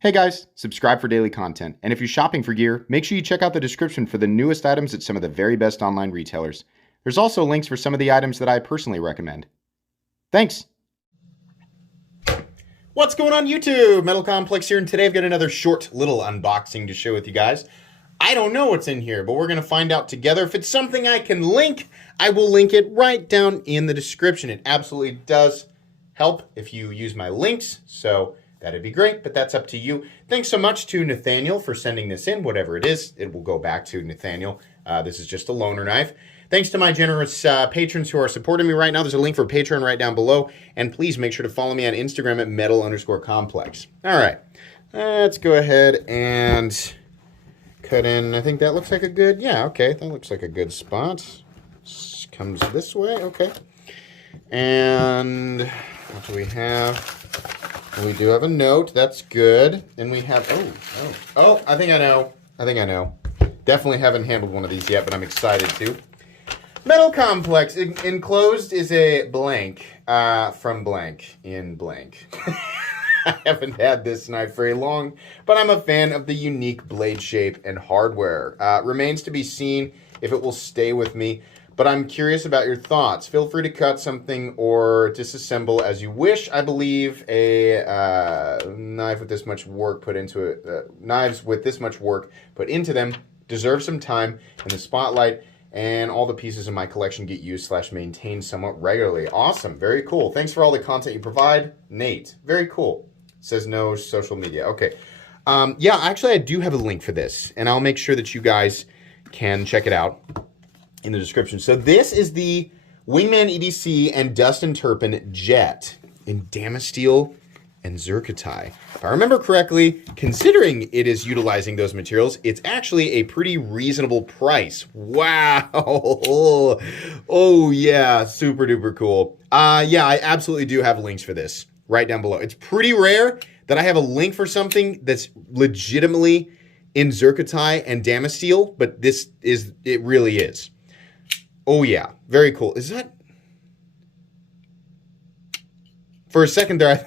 Hey guys, subscribe for daily content. And if you're shopping for gear, make sure you check out the description for the newest items at some of the very best online retailers. There's also links for some of the items that I personally recommend. Thanks! What's going on YouTube? Metal Complex here, and today I've got another short little unboxing to share with you guys. I don't know what's in here, but we're going to find out together. If it's something I can link, I will link it right down in the description. It absolutely does help if you use my links, so that'd be great, but that's up to you. Thanks so much to Nathaniel for sending this in. Whatever it is, it will go back to Nathaniel. This is just a loaner knife. Thanks to my generous patrons who are supporting me right now. There's a link for Patreon right down below. And please make sure to follow me on Instagram at metal_complex. All right, let's go ahead and cut in. I think that looks like a good, yeah, okay. That looks like a good spot. Comes this way, okay. And what do we have? We do have a note. That's good. And we have, oh, I think I know. Definitely haven't handled one of these yet, but I'm excited to. Metal Complex. Enclosed is a blank from blank in blank. I haven't had this knife very long, but I'm a fan of the unique blade shape and hardware. Remains to be seen if it will stay with me, but I'm curious about your thoughts. Feel free to cut something or disassemble as you wish. I believe a knife with this much work put into it, knives with this much work put into them deserve some time in the spotlight, and all the pieces in my collection get used / maintained somewhat regularly. Awesome, very cool. Thanks for all the content you provide, Nate. Very cool. Says no social media. Okay. Yeah, actually I do have a link for this, and I'll make sure that you guys can check it out in the description. So this is the Wingman EDC and Dustin Turpin JETT in Damasteel and Zircotay. If I remember correctly, considering it is utilizing those materials, it's actually a pretty reasonable price. Wow. Oh yeah, super duper cool. Yeah, I absolutely do have links for this right down below. It's pretty rare that I have a link for something that's legitimately in Zircotay and Damasteel, but it really is. Oh yeah, very cool. Is that? For a second there,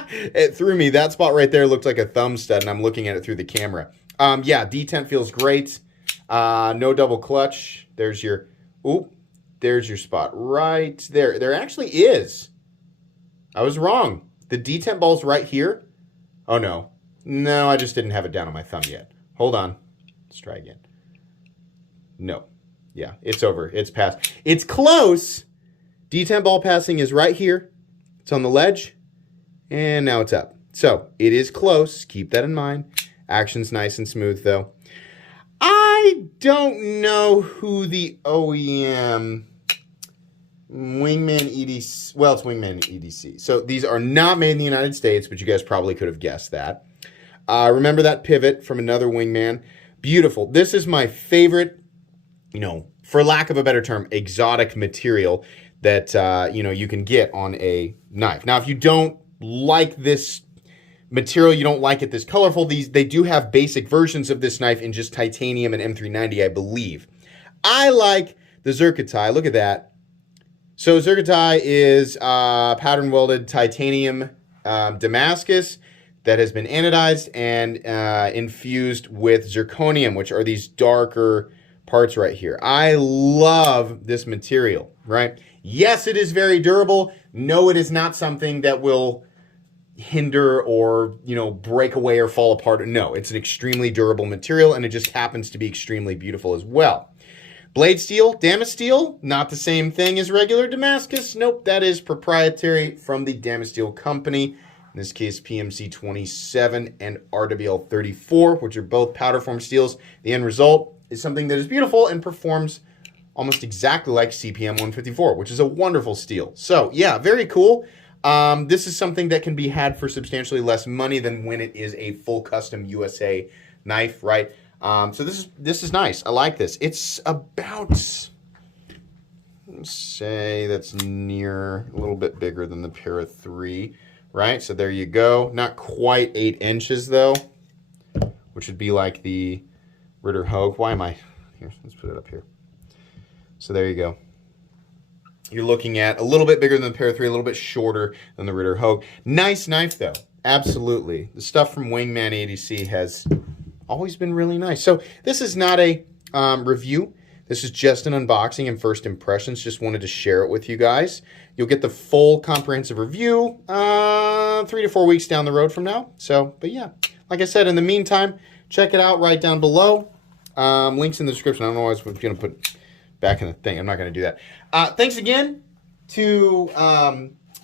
it threw me. That spot right there looked like a thumb stud, and I'm looking at it through the camera. Yeah, detent feels great. No double clutch. There's your spot right there. There actually is. I was wrong. The detent ball's right here. Oh no. No, I just didn't have it down on my thumb yet. Hold on. Let's try again. No. Yeah, it's over. It's past. It's close. Detent ball passing is right here. It's on the ledge. And now it's up. So, it is close. Keep that in mind. Action's nice and smooth, though. I don't know who the OEM Wingman EDC... Well, it's Wingman EDC. So, these are not made in the United States, but you guys probably could have guessed that. Remember that pivot from another Wingman? Beautiful. This is my favorite, for lack of a better term, exotic material that, you can get on a knife. Now, if you don't like this material, you don't like it this colorful, they do have basic versions of this knife in just titanium and M390, I believe. I like the Zircotay. Look at that. So Zircotay is pattern welded titanium Damascus that has been anodized and infused with zirconium, which are these darker parts right here. I love this material, right? Yes, it is very durable. No, it is not something that will hinder or, break away or fall apart. No, it's an extremely durable material, and it just happens to be extremely beautiful as well. Blade steel, Damasteel, not the same thing as regular Damascus. Nope, that is proprietary from the Damasteel company. In this case, PMC 27 and RWL 34, which are both powder form steels. The end result is something that is beautiful and performs almost exactly like CPM 154, which is a wonderful steel. So yeah, very cool. This is something that can be had for substantially less money than when it is a full custom USA knife, right? So this is nice. I like this. It's about, let's say that's near a little bit bigger than the Para 3, right? So there you go. Not quite 8 inches though, which would be like the Ritter Hogue. Why am I here? Let's put it up here. So there you go. You're looking at a little bit bigger than the Para 3, a little bit shorter than the Ritter Hogue. Nice knife though. Absolutely. The stuff from Wingman ADC has always been really nice. So this is not a review. This is just an unboxing and first impressions. Just wanted to share it with you guys. You'll get the full comprehensive review 3 to 4 weeks down the road from now. So, but yeah, like I said, in the meantime, check it out right down below. Links in the description. I don't know what I was going to put back in the thing. I'm not going to do that. Thanks again to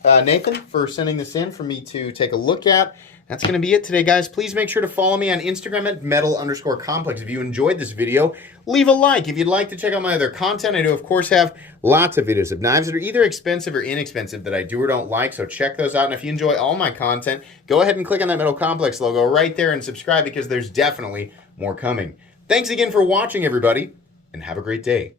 Nathan for sending this in for me to take a look at. That's going to be it today, guys. Please make sure to follow me on Instagram at metal_complex. If you enjoyed this video, leave a like. If you'd like to check out my other content, I do, of course, have lots of videos of knives that are either expensive or inexpensive that I do or don't like, so check those out. And if you enjoy all my content, go ahead and click on that Metal Complex logo right there and subscribe because there's definitely more coming. Thanks again for watching, everybody, and have a great day.